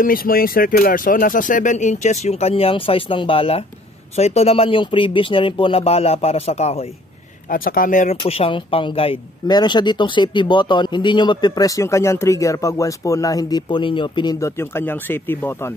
Ito mismo yung circular. So, nasa 7 inches yung kanyang size ng bala. So, ito naman yung previous niya rin po na bala para sa kahoy. At saka meron po siyang pang-guide. Meron siya ditong safety button. Hindi nyo mapipress yung kanyang trigger pag once po na hindi po ninyo pinindot yung kanyang safety button.